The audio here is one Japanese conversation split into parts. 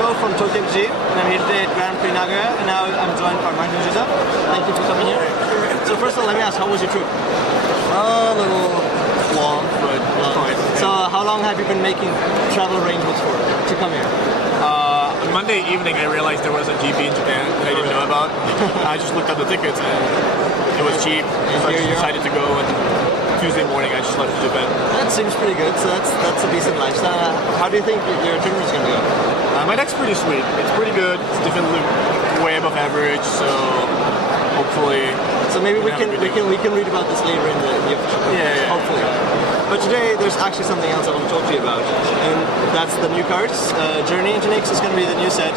Yuuya from TokyoMTG, and I'm here today at Grand Prix Nagoya, and now I'm joined by Martin Juza. Thank you for coming here. So first of all, let me ask, how was your trip? A little long, but fine. So how long have you been making travel arrangements for to come here? Monday evening, I realized there was a GP in Japan that I didn't know about. I just looked up the tickets and it was cheap, so I just decided to go. And Tuesday morning, I just left to Japan. That seems pretty good. So that's a decent lifestyle. How do you think your tournament is going to go? My deck's pretty sweet. It's pretty good. It's definitely way above average. So hopefully. So maybe we can read about this later in the official. Yeah. Hopefully. But today there's actually something else I want to talk to you about, and that's the new cards. Journey into Nyx is going to be the new set,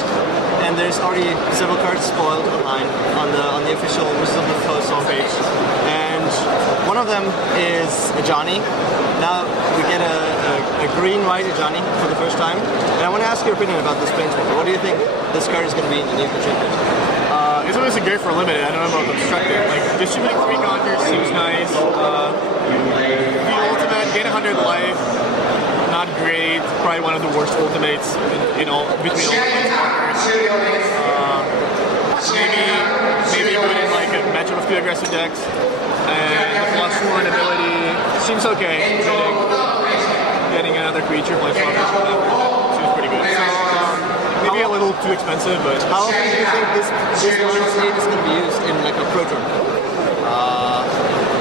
and there's already several cards spoiled online on the official Wizards of the Coast homepage. And one of them is a Johnny. Now we get a green-white Johnny for the first time, and I want to ask your opinion about this Planeswalker. What do you think this card is going to be in the new contribute? It's always a great for limited. I don't know about obstructed. Like distributing 3 counters seems nice. The ultimate, gain 100 life, not great. Probably one of the worst ultimates between all counters. Maybe good in like a matchup of 2 aggressive decks. And the +1 ability seems okay. Getting another creature +1 seems pretty good. Maybe a little too expensive, but how often do you think this line state is going to be used in like a pro tournament?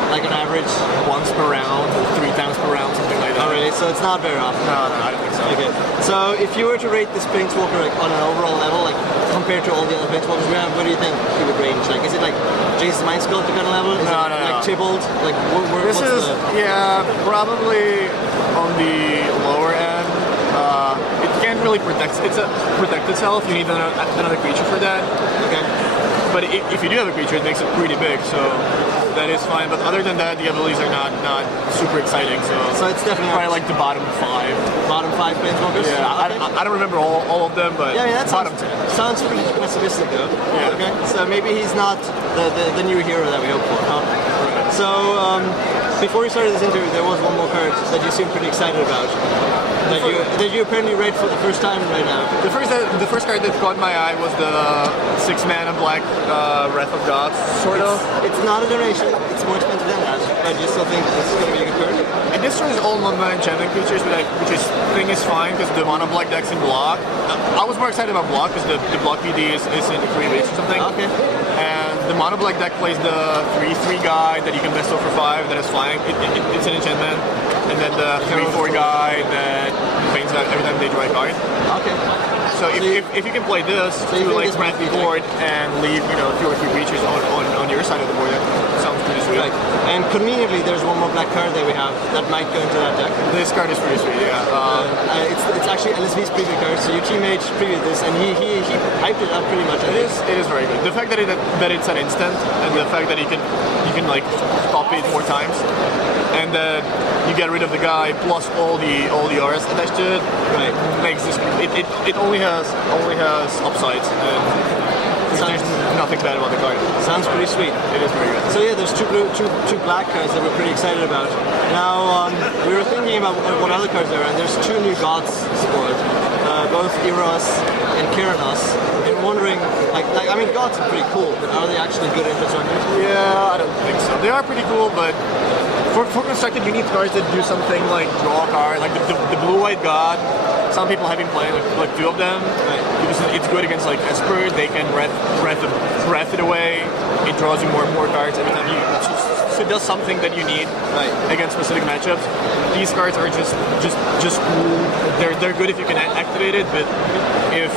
Like an average once per round, 3 times per round, something like that. Oh really? So it's not very often? No, I don't think so. Okay. So if you were to rate this Planeswalker like on an overall level, like compared to all the other Planeswalkers we have, what do you think he would range? Like, is it like Jace's Mind Sculptor kind of level? Is no, it like Tybalt? Like, this is probably on the lower end. It can't really protect itself. You need another creature for that. Okay. But if you do have a creature, it makes it pretty big, so that is fine. But other than that, the abilities are not super exciting. So it's definitely probably like the bottom 5. Bottom 5 Planeswalkers? Yeah, okay. I don't remember all of them, but yeah, that bottom 10. Sounds pretty pessimistic though. Yeah. Okay. So maybe he's not the new hero that we hope for, huh? Right. So before we started this interview, there was one more card that you seemed pretty excited about. That you apparently read for the first time right now. The first card that caught my eye was the 6-mana black Wrath of Gods, sort of. It's not a donation, it's more expensive than that, but you still think this is going to be a good card? It destroys all non-mana enchantment creatures, which I think is fine because the mono black deck's in block. I was more excited about block because the block PD is in 3 weeks or something. Okay. And the mono black deck plays the 3/3 guy that you can bestow for 5 that is flying. It's an enchantment. And then the 3/4 guy that plays that every time they draw a card. Okay. So if you can play this to like ramp the board and leave 2 or 3 creatures on your side of the board, that sounds pretty sweet. Right. And conveniently, there's one more black card that we have that might go into that deck. This card is pretty sweet, yeah. It's actually LSV's preview card. So your teammate previewed this, and he hyped it up pretty much. It is very good. The fact that it's an instant, and the fact that you can like copy it more times, and that you get rid of the guy plus all the RS attached to it, right? Makes this it only has upsides, and there's nothing bad about the card. Sounds pretty sweet. It is very good. So yeah, there's two black cards that we're pretty excited about. Now we were thinking about what other cards there are, and there's 2 new gods spoiled, both Eros and Keranos. And wondering, like I mean, gods are pretty cool, but are they actually good infrastructures? Yeah, I don't think so. They are pretty cool, but for constructed, you need cards that do something like draw a card, like the blue-white god. Some people have been playing like 2 of them, because it's good against like Esper. They can breath it away. It draws you more and more cards every time so it does something that you need against specific matchups. These cards are just cool. They're good if you can activate it, but if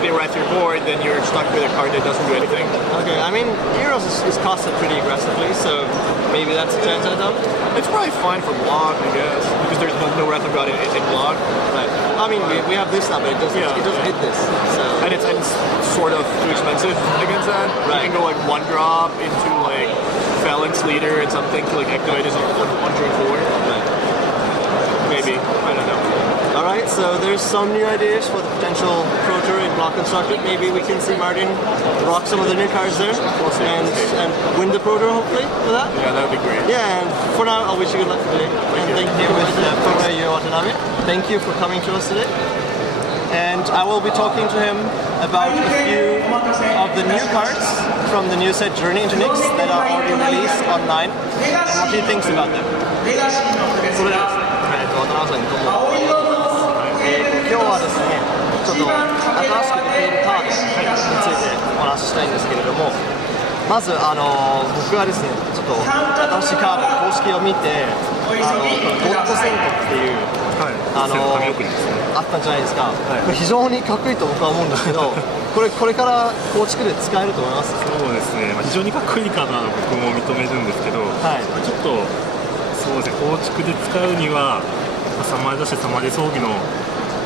they wrath your board, then you're stuck with a card that doesn't do anything. Okay, I mean, Heroes is costed pretty aggressively, so maybe that's a chance at them. It's probably fine for block, I guess, because there's no Wrath of God in block. Right. I mean, we have this now, but it doesn't hit this. So. And it's sort of too expensive against that. Right. You can go like 1 drop into like Phalanx Leader and something to like activate as on turn 4. Right. Maybe. I don't know. Alright, so there's some new ideas for the potential Pro Tour in Block Constructed. Maybe we can see Martin rock some of the new cards there and win the Pro Tour hopefully for that. Yeah, that would be great. Yeah, and for now, I wish you good luck today. Thank you with Yuuya Watanabe. Thank you for coming to us today. and I will be talking to him about a few of the new cards from the new set Journey into Nyx that are already released online and what he thinks about them. それでですね、渡辺さんにどうも今日はですね、ちょっと新しく出ているカードについてお話ししたいんですけれども、まず僕はですね、ちょっと新しいカードの公式を見て、ゴッド戦国っていう、あったんじゃないですか、これ非常にかっこいいと僕は思うんですけど、これから構築で使えると思います？そうですね、非常にかっこいいカードなの僕も認めるんですけど、ちょっとそうですね、構築で使うには、サマーだしサマーで装備の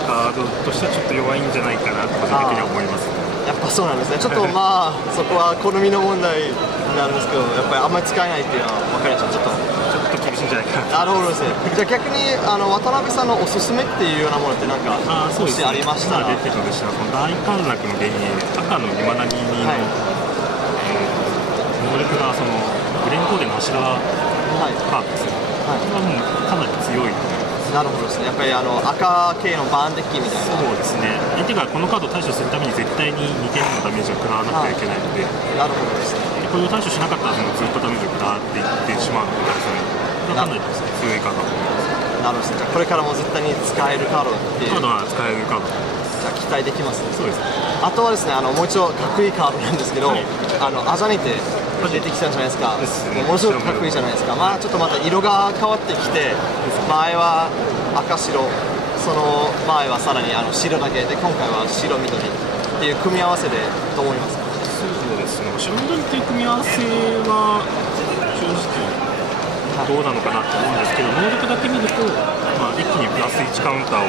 カードとしてはちょっと弱いんじゃないかなと個人的には思います。やっぱそうなんですね。ちょっとまあそこは好みの問題になるんですけど、やっぱりあんまり使えないっていうのは分かりました。ちょっと厳しいんじゃないかな。なるほどですね。じゃあ逆に渡辺さんのおすすめっていうようなものってなんかもしありましたら。出てるのでしたら、この大陥落の原因赤の今なぎの能力がそのグレンコーデの柱カードですね。これはもうかなり強いと思います。なるほどですね。やっぱり赤系のバーンデッキみたいな。そうですね。相手がこのカードを対処するために絶対に2点のダメージを食らわなくてはいけないので、なるほどですね。これを対処しなかったらずっとダメージを食らっていってしまうので、かなり強いカードだと思います。なるほどですね。じゃあこれからも絶対に使えるカードっていう。カードは使えるカード。じゃあ期待できますね。そうですね。あとはですね、もう一度かっこいいカードなんですけど、アジャニテ出てきたんじゃないですか。ものすごくかっこいいじゃないですか。まあちょっとまた色が変わってきて、前は赤白、その前はさらに白だけで、今回は白緑っていう組み合わせでどう思いますか？そうですね。白緑っていう組み合わせは正直どうなのかなと思うんですけど、能力だけ見ると、一気にプラス1カウンターを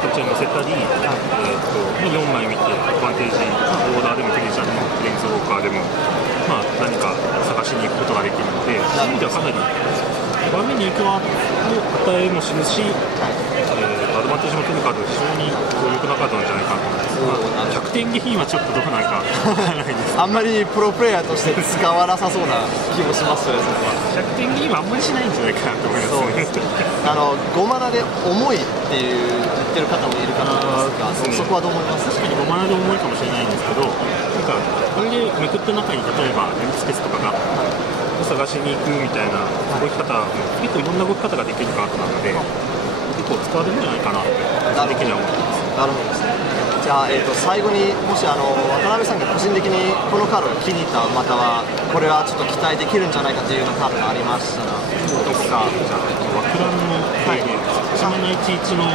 こちらに乗せたり、4枚見てアドバンテージ、オーダーでもフィニッシャーでもプレインズウォーカーでも、何か探しに行くことができるので、そういう意味ではかなり場面に影響を与えもするし、アドバンテージも取るカードは非常に強力なカードなんじゃないかなと思います。100点下品はちょっとどうなんかわからないです。あんまりプロプレイヤーとして使わなさそうな気もしますよね。100点下品はあんまりしないんじゃないかなと思います。そうです5マナで重いっていう言ってる方もいるかと思いますが、そこはどう思います？確かに5マナで重いかもしれないんですけど、これでめくった中に例えばメンツペスとかが探しに行くみたいな動き方も結構いろんな動き方ができるカードなので、結構使われるんじゃないかなって個人的には思ってます。なるほどですね。じゃあ、最後にもし渡辺さんが個人的にこのカードが気に入った、またはこれはちょっと期待できるんじゃないかというようなカードがありましたら、どこか。じゃあワクランの1マナ11の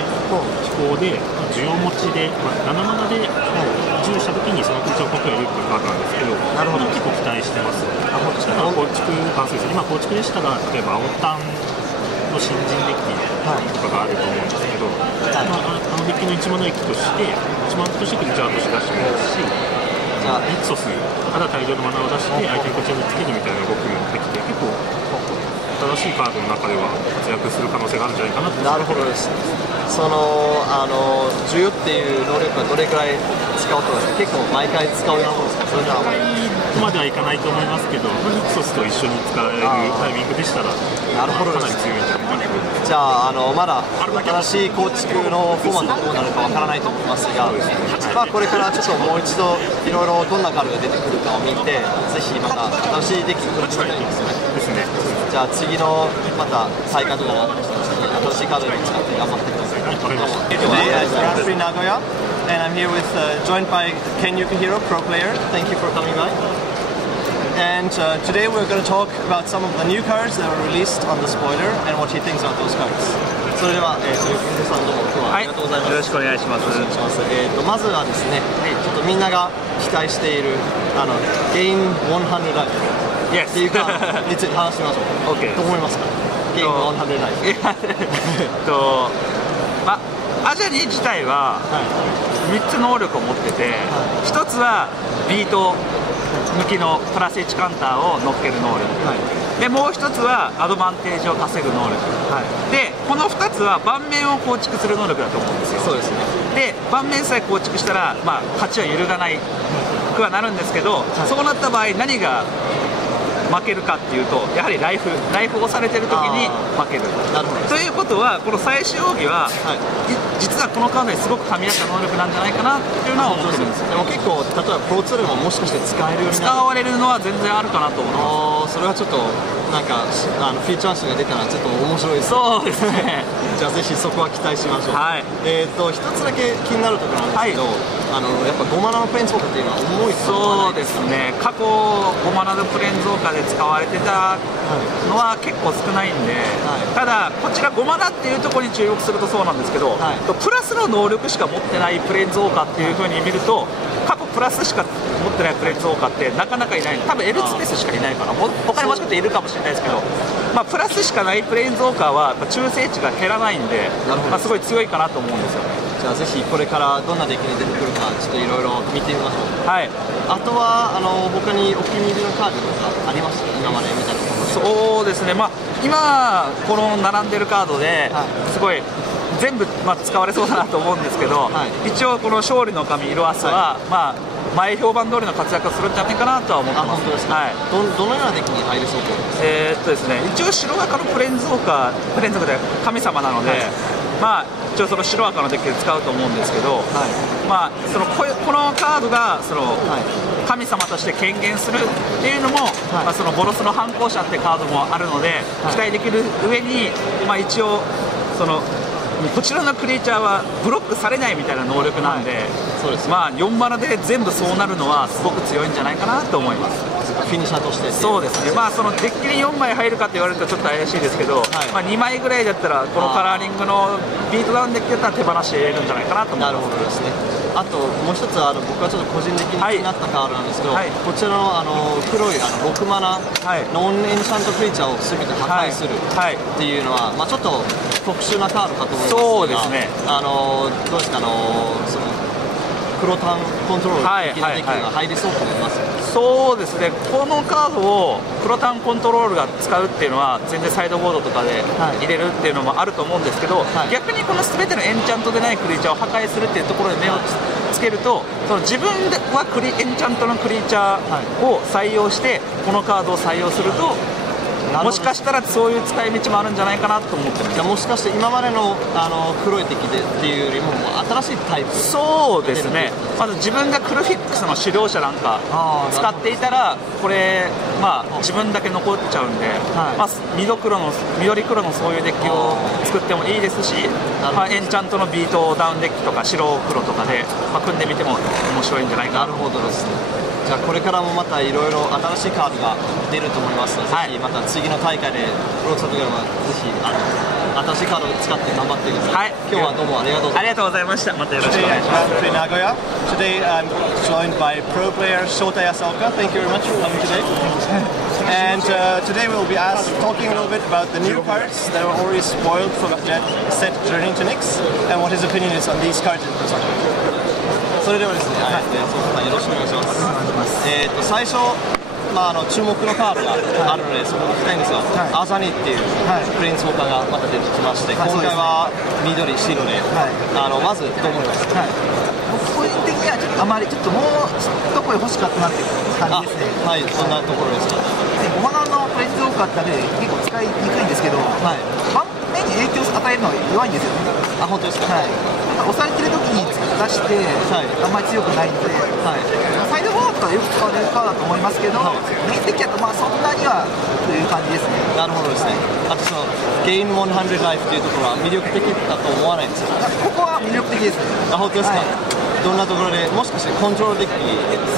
飛行で需要持ちで、7マナで10したときにその空中をコントロールできるカードなんですけど、これを結構期待してます。構築今構築でしたら、例えば青タンの新人デッキとかがあると思うんですけど、あのデッキの1マナ駅として1マナとしてクリーチャーとして出してもいいですし、ニクソスから大量のマナを出して相手にこちらにつけるみたいな動きもできて、結構新しいカードの中では活躍する可能性があるんじゃないかなと。なるほどです。その重要っていう能力はどれくらい使うとですか？結構毎回使うようなものですか？それではまではいかないと思いますけど、ニクソスと一緒に使えるタイミングでしたら、なるほどかなり強いんじゃないかな。じゃあまだ新しい構築のフォーマットどうなるかわからないと思いますが、これからちょっともう一度いろいろどんなカードが出てくるかを見て、ぜひまた新しいデッキ作ってみたいですね。じゃあ次のまた再稼働が新しいカードに使って頑張ってください。Today is Grand Prix Nagoya, and I'm here with joined by Ken Yukuhiro, pro player. Thank you for coming by. And today we're going to talk about some of the new cards that were released on the spoiler and what he thinks about those cards. それでは、Yukuhiroさんどうも今日はありがとうございます。よろしくお願いします。まずはですね、ちょっとみんなが期待しているGain 100 Lifeっていうカードについて話しましょう。どう思いますか？Gain 100 Life。アジャニ自体は3つ能力を持ってて、1つはビート向きのプラス1カウンターを乗っける能力、でもう1つはアドバンテージを稼ぐ能力、でこの2つは盤面を構築する能力だと思うんですよ。そうですね。で盤面さえ構築したら、勝ちは揺るがないくはなるんですけど、そうなった場合何が負けるかっていうと、やはりライフをされてる時に負ける。ということは、この最終奥義は、実はこのカードにすごく神谷した能力なんじゃないかなっていうのは思ってるんですよ。でも結構、例えばプロ2でももしかして使えるようになる。使われるのは全然あるかなと思います。それはちょっとなんかフィーチャー集が出たらちょっと面白いです。そうですね。じゃあぜひそこは期待しましょう。はい。一つだけ気になるところなんですけど、やっぱ5マナのプレーンズウォーカーっていうのは重い。そうですね。過去5マナのプレーンズウォーカーで使われてたのは結構少ないんで、ただこちら5マナっていうところに注目するとそうなんですけど、プラスの能力しか持ってないプレーンズウォーカーっていうふうに見ると、過去プラスしか持ってないプレーンズウォーカーってなかなかいない。多分 L スペースしかいないかな。他にもしかしているかもしれないですけど、プラスしかないプレーンズウォーカーはやっぱ中性値が減らないんで、すごい強いかなと思うんですよね。じゃあぜひこれからどんなデッキに出てくるかちょっといろいろ見てみましょう。はい。あとは他にお気に入りのカードとかあります？今まで見たところで。そうですね。今この並んでるカードですごい全部使われそうだなと思うんですけど、一応この勝利の神イロアスは前評判通りの活躍をするんじゃないかなとは思ってます。本当ですか。はい。どのようなデッキに入りそうですね。一応白赤のプレーンズウォーカー、プレーンズウォーカーで神様なので、一応その白赤のデッキで使うと思うんですけど、このカードが神様として権限するっていうのも、そのボロスの反抗者ってカードもあるので、期待できる上に、一応こちらのクリーチャーはブロックされないみたいな能力なんで、4マナで全部そうなるのはすごく強いんじゃないかなと思います。フィニッシャーとして。そうですね。そのデッキに4枚入るかって言われるとちょっと怪しいですけど、2枚ぐらいだったらこのカラーリングのビートダウンデッキだったら手放し入れるんじゃないかなと思います。なるほどですね。あともう一つ僕はちょっと個人的に気になったカードなんですけど、こちらの黒い6マナノンエンチャントクリーチャーを全て破壊するっていうのはちょっと特殊なカードかと思いますが、そうですね。どうですか、その黒タンコントロール的なデッキが入りそうと思います。そうですね。このカードを黒タンコントロールが使うっていうのは全然サイドボードとかで入れるっていうのもあると思うんですけど、逆にこの全てのエンチャントでないクリーチャーを破壊するっていうところで目をつけると、その自分はエンチャントのクリーチャーを採用してこのカードを採用すると、もしかしたらそういう使い道もあるんじゃないかなと思ってます。じゃあもしかして今までの黒い敵でっていうよりも新しいタイプ。そうですね。まず自分がクルフィックスの指導者なんか使っていたら、これ自分だけ残っちゃうんで、緑黒のそういうデッキを作ってもいいですし、エンチャントのビートダウンデッキとか白黒とかで組んでみても面白いんじゃないかな。なるほどですね。じゃあこれからもまたいろいろ新しいカードが出ると思いますので、ぜひまた次の大会でプロツアーとかはぜひ新しいカードを使って頑張ってください。今日はどうもありがとうございました。またよろしくお願いします。Today I'm joined by pro player Shota Yasooka. Thank you very much for coming today. And today we'll be talking a little bit about the new cards that were already spoiled from the set Journey to Nyx and what his opinion is on these cards in particular. それではですね、よろしくお願いします。最初、注目のカードがあるので、そこを聞きたいんですが、アザニっていうプレインスウォーカーがまた出てきまして、今回は緑、白で、まずどう思いますか？僕個人的にはあまりちょっともう一声欲しかったなっていう感じですね。はい、そんなところですか。5マナのプレインスウォーカーって結構使いにくいんですけど、盤面に影響を与えるのは弱いんですよね。本当ですか？押されてる時に出して、あんまり強くないので、サイドボードとかよく使われるカードだと思いますけど、メイン的だとそんなにはという感じですね。なるほどですね。あとゲイン100ライフというところは魅力的だと思わないんですか？ここは魅力的ですね。本当ですか？どんなところで、もしかしてコントロールデッキ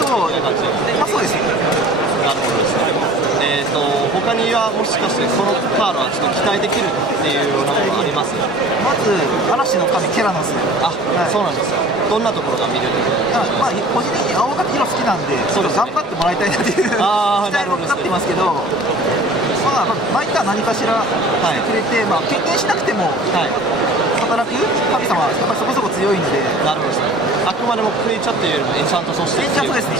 そういう感じで？そうですね。なるほどですね。他にはもしかしてこのカードはちょっと期待できるっていうようなものがありますか？まず嵐の神ケラノス。そうなんですか。どんなところが魅力的ですか？個人的に青が色好きなんで、ちょっと頑張ってもらいたいなっていう期待もかかってますけど、毎回何かしらしてくれて、経験しなくても働く神様はやっぱりそこそこ強いので。なるほどですね。あくまでもクリーチャーっていうよりもエンチャントとしてエンチャントですね。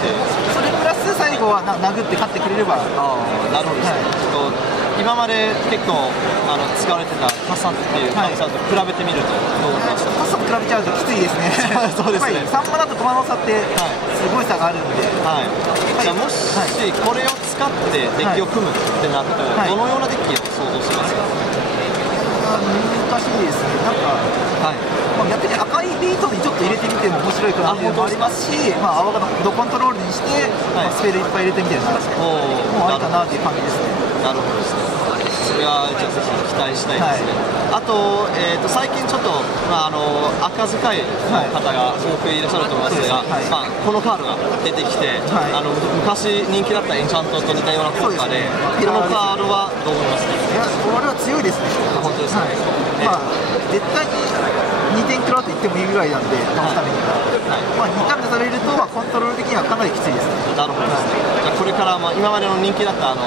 それプラス最後は殴って勝ってくれれば。なるほどですね。今まで結構使われてたカサっていう神様と比べてみるとどう思いました？カサと比べちゃうときついですね。そうですね。3マナと5マナの差ってすごい差があるので、じゃあもしこれを使ってデッキを組むってなったら、どのようなデッキを想像しますか？難しいですね。なんか、逆に赤いビートにちょっと入れてみても面白いかなっていうのもありますし、青がドコントロールにして、スペルいっぱい入れてみてるんですけど、もうありかなっていう感じですね。なるほどですね。それはじゃあぜひ期待したいですね。あと、最近ちょっと、赤使いの方が多くいらっしゃると思いますが、このカードが出てきて、昔人気だったエンチャントと似たような効果で、このカードはどう思いますか？いや、これは強いですね。本当ですね。絶対に2点食らうと言ってもいいぐらいなんで、倒すためには。2ターンでされると、コントロール的にはかなりきついですね。なるほどですね。じゃあこれから今までの人気だった赤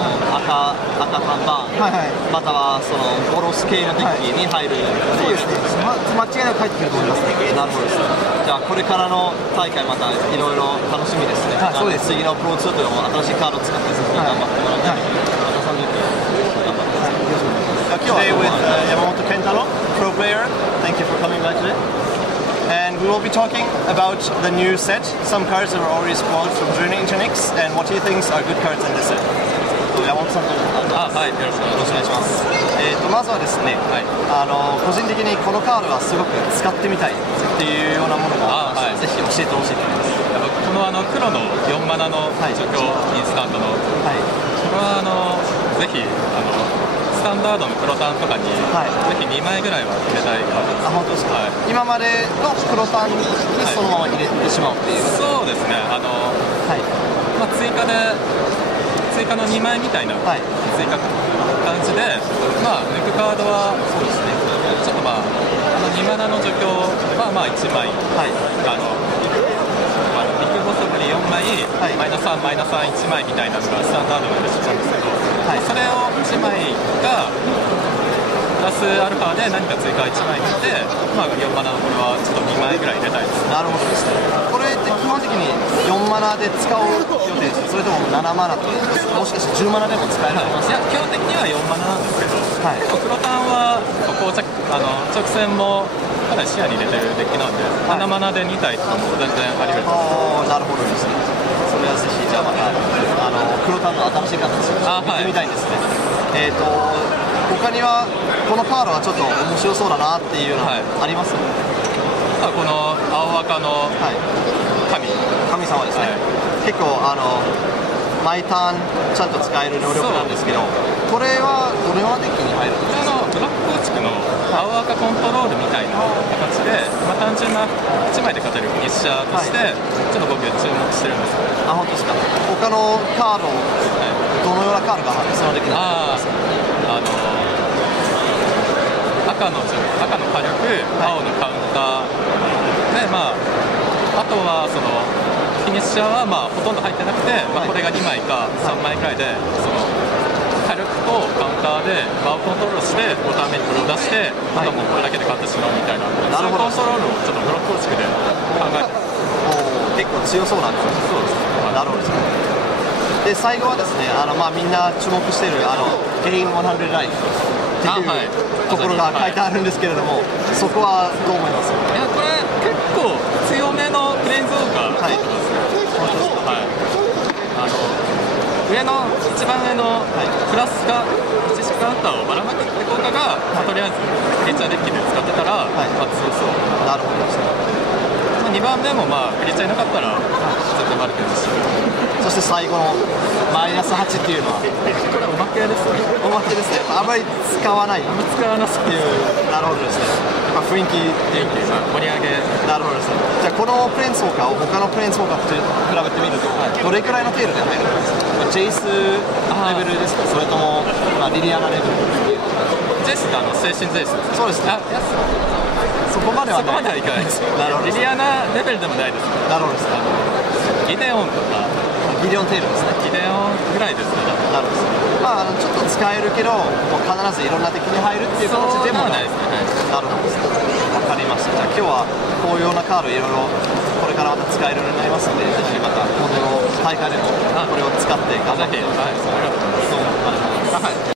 単バーン、またはそのボロス系のデッキに入る。そうですね。間違いなく入ってくると思いますね。なるほどですね。じゃあこれからの大会またいろいろ楽しみですね。そうです。次のプロ2というのも新しいカードを使ってぜひ頑張ってもらいたい。Today with Yamamoto Kentaro, pro player. Thank you for coming by today. And we will be talking about the new set, some cards that were already spoiled from Journey into Nyx, and what he thinks are good cards in this set. 山本さんとはい、よろしくお願いします。まずはですね、個人的にこのカードがすごく使ってみたいっていうようなものがありまして、ぜひ教えてほしいと思います。この黒の4マナの除去インスタントの、これはぜひスタンダードの黒タンとかに、ぜひ2枚ぐらいは入れたいカードです。本当ですか？今までの黒タンにそのまま入れてしまうっていう。そうですね。追加の2枚みたいな追加感じで、抜くカードはそうですね。ちょっと2マナの除去は1枚、ビッグボスブリ4枚、マイナス3、マイナス3、1枚みたいなのがスタンダードなんですけど、それを1枚がプラスアルファで何か追加1枚にして、4マナのこれはちょっと2枚ぐらい入れたいです。なるほどですね。これって基本的に4マナで使う予定ですか？それとも7マナともしかして10マナでも使えられます？いや、基本的には4マナなんですけど、結構黒タンは直線もかなり視野に入れてるデッキなんで、7マナで2体とかも全然あり得ると思います。なるほどですね。それはぜひじゃあまた黒タンの新しい形を見てみたいんですね。他にはこのカードはちょっと面白そうだなっていうのはあります？この青赤の神様ですね。結構毎ターンちゃんと使える能力なんですけど、これはどのようなデッキに入るんですか？ブラック構築の青赤コントロールみたいな形で、単純な1枚で勝てるフィニッシャーとして、ちょっと僕注目してるんですよ。本当ですか？他のカード、どのようなカードがそのデッキに入るんですか？赤の火力、青のカウンターで、あとはそのフィニッシャーはほとんど入ってなくて、これが2枚か3枚くらいで、その火力とカウンターで場をコントロールして、5ターン目にこれを出して、あとはもうこれだけで勝ってしまうみたいな、そういうコントロールをちょっとブロック構築で考えて結構強そうなんですよ。そうですね。なるほどですね。で最後はですね、みんな注目しているゲイン100ライフっていうところが書いてあるんですけれども、そこはどう思います？いや、これ結構強めのプレーンゾーンが入ってますね。一番上のプラスか知識カウンターをばらまくって効果が、とりあえずクリーチャーデッキで使ってたら、強そう。なるほどですね。2番目もクリーチャーいなかったら絶対悪くないし、そして最後のマイナス8っていうのはこれおまけですね。おまけですね。あまり使わない。使わなすっていう。なるほどですね。雰囲気っていう盛り上げ。なるほどですね。じゃあこのプレーンソーカーを他のプレーンソーカーと比べてみると、どれくらいの程度で入るんですか？ジェイスレベルですか？それともリリアナレベル？ジェイスって精神ジェイス。そうですね。そこまではいかないです。なるほど。リリアナレベルでもないです。なるほどですね。ギデオンとか。ギデオン程度ですね。ギデオンぐらいですね。なるほどですね。ちょっと使えるけど、もう必ずいろんな敵に入るっていう形でもないですね。なるほどですね。わかりました。じゃあ今日はこういうようなカードいろいろこれからまた使えるようになりますので、ぜひまた今度の大会でもこれを使って頑張って。はい。ありがとうございます。どうもありがとうございます。